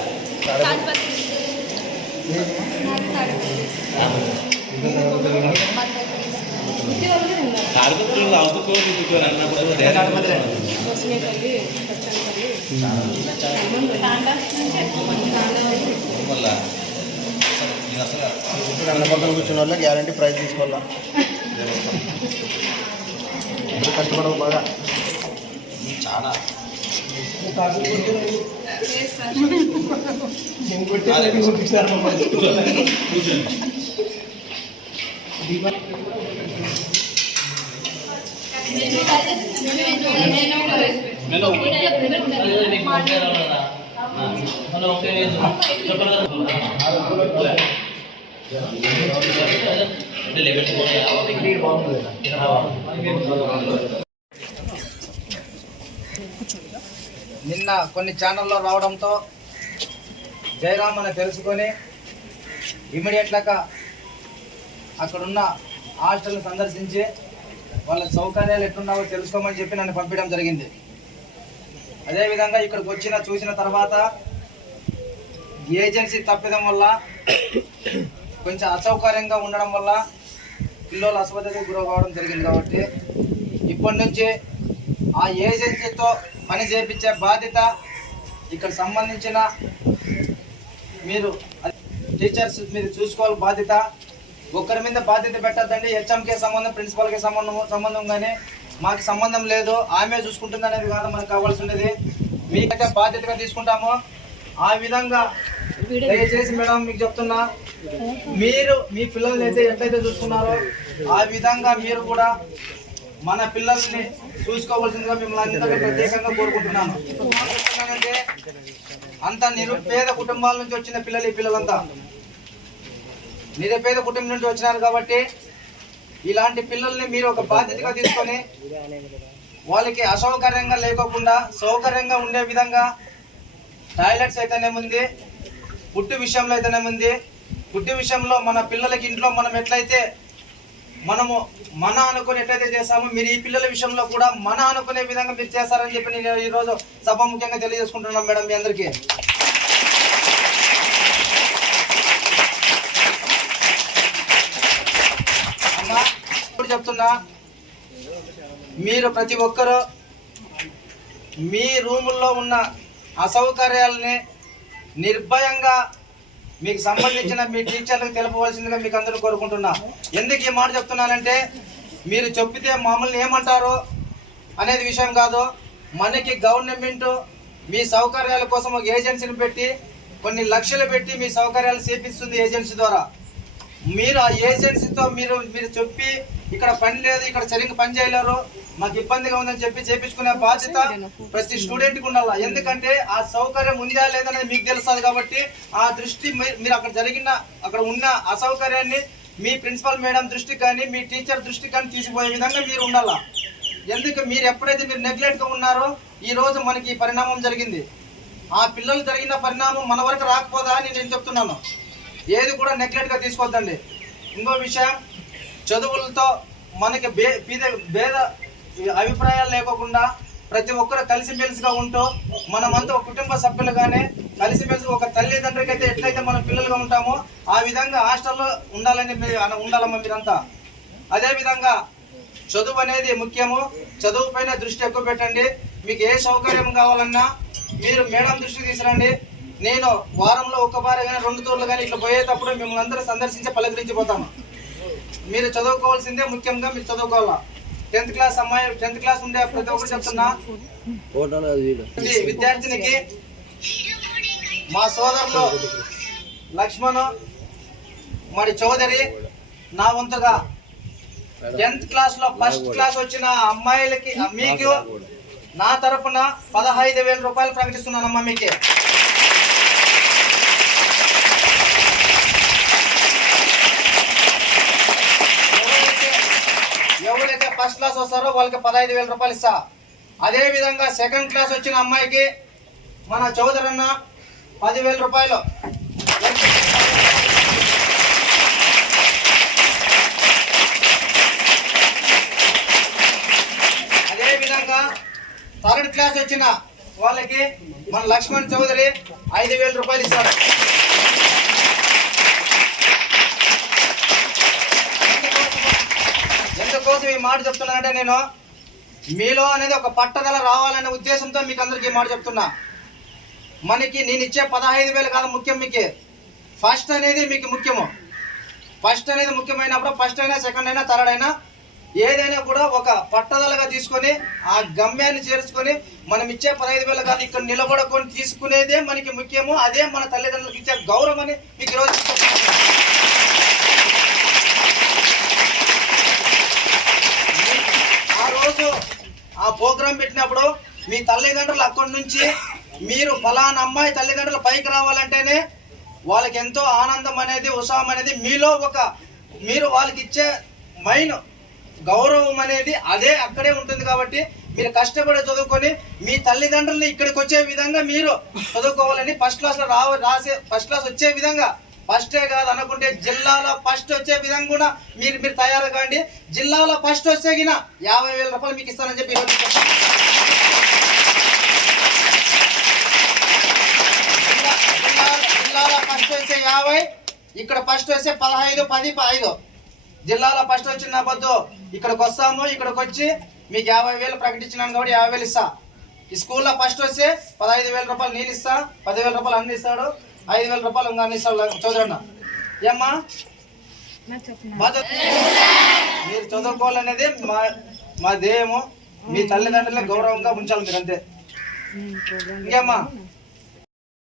ఆడుకోవాలి ఆడుకోవాలి అన్నప్పుడు అన్న పక్కన కూర్చున్న వాళ్ళ గ్యారంటీ ప్రైజ్ తీసుకోవాలా. కష్టపడవు బాగా చాలా నిన్న కొన్ని ఛానల్లో రావడంతో జయరామ్ అని తెలుసుకొని ఇమీడియట్గా అక్కడున్న హాస్టల్ని సందర్శించి వాళ్ళ సౌకర్యాలు ఎట్లున్నావో తెలుసుకోమని చెప్పి నన్ను పంపించడం జరిగింది. అదేవిధంగా ఇక్కడికి చూసిన తర్వాత ఏజెన్సీ తప్పిదం వల్ల కొంచెం అసౌకర్యంగా ఉండడం వల్ల పిల్లలు అస్వస్థతకు గురి కావడం జరిగింది. కాబట్టి ఇప్పటి నుంచి ఆ ఏజెన్సీతో పని చేయించే బాధ్యత ఇక్కడ సంబంధించిన మీరు టీచర్స్ మీరు చూసుకోవాలి బాధ్యత. ఒక్కరి మీద బాధ్యత పెట్టద్దండి. హెచ్ఎంకే సంబంధం, ప్రిన్సిపల్కి సంబంధం కానీ మాకు సంబంధం లేదు, ఆమె చూసుకుంటుంది అనేది కాదు మనకు కావాల్సి ఉండేది. మీకైతే బాధ్యతగా తీసుకుంటాము. ఆ విధంగా దయచేసి మేడం మీకు చెప్తున్నా, మీరు మీ పిల్లల్ని అయితే ఎట్లయితే చూసుకున్నారో ఆ విధంగా మీరు కూడా మన పిల్లల్ని చూసుకోవాల్సిందిగా మిమ్మల్ని అందరినీ ప్రత్యేకంగా కోరుకుంటున్నాను. ఎందుకంటే అంత నిరుపేద కుటుంబాల నుంచి వచ్చిన పిల్లలు ఈ పిల్లలంతా నిరుపేద కుటుంబం నుంచి వచ్చినారు కాబట్టి ఇలాంటి పిల్లల్ని మీరు ఒక బాధ్యతగా తీసుకొని వాళ్ళకి అసౌకర్యంగా లేకోకుండా సౌకర్యంగా ఉండే విధంగా టాయిలెట్స్ అయితేనేముంది, ఫుడ్ విషయంలో అయితేనేముంది. ఫుడ్ విషయంలో మన పిల్లలకి ఇంట్లో మనం ఎట్లయితే మనము మన అనుకుని ఎట్లయితే చేస్తామో మీరు ఈ పిల్లల విషయంలో కూడా మన అనుకునే విధంగా మీరు చేస్తారని చెప్పి నేను ఈరోజు సభాముఖ్యంగా తెలియజేసుకుంటున్నాను మేడం మీ అందరికీ. అమ్మా ఇప్పుడు చెప్తున్నా, మీరు ప్రతి ఒక్కరూ మీ రూముల్లో ఉన్న అసౌకర్యాలని నిర్భయంగా మీకు సంబంధించిన మీ టీచర్లకు తెలపవలసిందిగా మీకు అందరూ కోరుకుంటున్నా. ఎందుకు ఈ మాట చెప్తున్నానంటే మీరు చెప్పితే మమ్మల్ని ఏమంటారు అనేది విషయం కాదు. మనకి గవర్నమెంట్ మీ సౌకర్యాల కోసం ఒక ఏజెన్సీని పెట్టి కొన్ని లక్షలు పెట్టి మీ సౌకర్యాలు చేపిస్తుంది ఏజెన్సీ ద్వారా. మీరు ఆ ఏజెన్సీతో మీరు చెప్పి ఇక్కడ పని లేదు, ఇక్కడ సరిగ్గా పని చేయలేరు, మాకు ఇబ్బందిగా ఉందని చెప్పి చేపించుకునే బాధ్యత ప్రతి స్టూడెంట్కి ఉండాలి. ఎందుకంటే ఆ సౌకర్యం ఉందా లేదనేది మీకు తెలుస్తుంది కాబట్టి ఆ దృష్టి మీరు అక్కడ ఉన్న అసౌకర్యాన్ని మీ ప్రిన్సిపల్ మేడం దృష్టికి కానీ మీ టీచర్ దృష్టికి కానీ తీసిపోయే విధంగా మీరు ఉండాలా. ఎందుకు మీరు ఎప్పుడైతే మీరు నెగ్లెక్ట్గా ఉన్నారో ఈ రోజు మనకి ఈ పరిణామం జరిగింది. ఆ పిల్లలు జరిగిన పరిణామం మన వరకు రాకపోదా అని నేను చెప్తున్నాను. ఏది కూడా నెగ్లెక్ట్గా తీసుకోవద్దండి. ఇంకో విషయం, చదువులతో మనకి భేద అభిప్రాయాలు లేకోకుండా ప్రతి ఒక్కరు కలిసిమెలిసిగా ఉంటూ మనమంతా ఒక కుటుంబ సభ్యులుగానే కలిసిమెలిసి ఒక తల్లిదండ్రులకి అయితే ఎట్లయితే మనం పిల్లలుగా ఉంటామో ఆ విధంగా హాస్టల్లో ఉండాలమ్మా మీరంతా. అదేవిధంగా చదువు అనేది ముఖ్యము. చదువు పైన దృష్టి ఎక్కువ పెట్టండి. మీకు ఏ సౌకర్యం కావాలన్నా మీరు మేడం దృష్టికి తీసుకురండి. నేను వారంలో ఒక్కసారి కానీ 2 తూర్లు కానీ ఇట్లా పోయేటప్పుడు మిమ్మల్ని అందరూ సందర్శించి పలకరించిపోతాను. మీరు చదువుకోవాల్సిందే, ముఖ్యంగా మీరు చదువుకోవాలా. 10th క్లాస్ అమ్మాయి 10th క్లాస్ ఉండే ప్రతి ఒక్కరు చెప్తున్నా, విద్యార్థినికి మా సోదరులు లక్ష్మణ్ మరి చౌదరి నా వంతుగా 10th క్లాస్ లో ఫస్ట్ క్లాస్ వచ్చిన అమ్మాయిలకి మీకు నా తరపున 15,000 రూపాయలు ప్రకటిస్తున్నానమ్మా. మీకు ఎవరైతే ఫస్ట్ క్లాస్ వస్తారో వాళ్ళకి 15,000 రూపాయలు ఇస్తా. అదే విధంగా 2nd క్లాస్ వచ్చిన అమ్మాయికి మన చౌదరి అన్న 10,000 రూపాయలు. అదే విధంగా 3rd క్లాస్ వచ్చిన వాళ్ళకి మన లక్ష్మణ్ చౌదరి 5,000 రూపాయలు ఇస్తారు. ఎందుకోసం ఈ మాట చెప్తున్నానంటే నేను మీలో అనేది ఒక పట్టుదల రావాలనే ఉద్దేశంతో మీకు అందరికీ ఈ మాట చెప్తున్నా. మనకి నేను ఇచ్చే 15,000 కాదు ముఖ్యం, మీకు ఫస్ట్ అనేది మీకు ముఖ్యము. ఫస్ట్ అనేది ముఖ్యమైనప్పుడు ఫస్ట్ అయినా సెకండ్ అయినా థర్డ్ అయినా ఏదైనా కూడా ఒక పట్టుదలగా తీసుకొని ఆ గమ్యాన్ని చేర్చుకొని మనం ఇచ్చే 15,000 కాదు ఇక్కడ నిలబడుకొని తీసుకునేదే మనకి ముఖ్యము. అదే మన తల్లిదండ్రులకు ఇచ్చే గౌరవం అని మీకు ఈరోజు ఆ రోజు ఆ ప్రోగ్రాం పెట్టినప్పుడు మీ తల్లిదండ్రులు అక్కడి నుంచి మీరు ఫలానా అమ్మాయి తల్లిదండ్రులు పైకి రావాలంటేనే వాళ్ళకి ఎంతో ఆనందం అనేది ఉత్సాహం అనేది మీలో మీరు వాళ్ళకి ఇచ్చే మైన్ గౌరవం అనేది అదే అక్కడే ఉంటుంది. కాబట్టి మీరు కష్టపడి చదువుకొని మీ తల్లిదండ్రుల్ని ఇక్కడికి వచ్చే విధంగా మీరు చదువుకోవాలని ఫస్ట్ క్లాస్ వచ్చే విధంగా, ఫస్టే కాదు అనుకుంటే జిల్లాలో ఫస్ట్ వచ్చే విధంగా కూడా మీరు తయారు కాండి. జిల్లాలో ఫస్ట్ వస్తే గిన 50,000 రూపాయలు మీకు ఇస్తానని చెప్పి జిల్లాలో ఫస్ట్ వస్తే 50, ఇక్కడ ఫస్ట్ వస్తే 15, 10, 5. జిల్లాలో ఫస్ట్ వచ్చిన పొద్దు ఇక్కడికి వస్తాము. ఇక్కడికి వచ్చి మీకు 50,000 ప్రకటించినాను కాబట్టి 50,000 ఇస్తా. ఈ స్కూల్లో ఫస్ట్ వస్తే 15,000 రూపాయలు నేను ఇస్తా, 10,000 రూపాయలు అన్ని ఇస్తాడు, 5,000 రూపాయలు ఇంకా అన్ని ఇస్తాడు చౌదరన్న. ఏమ్మా మీరు చదువుకోవాలనేది మా ధ్యేయము. మీ తల్లిదండ్రులకు గౌరవంగా ఉంచాలి మీరు, అంతే. ఇంకేమ్మా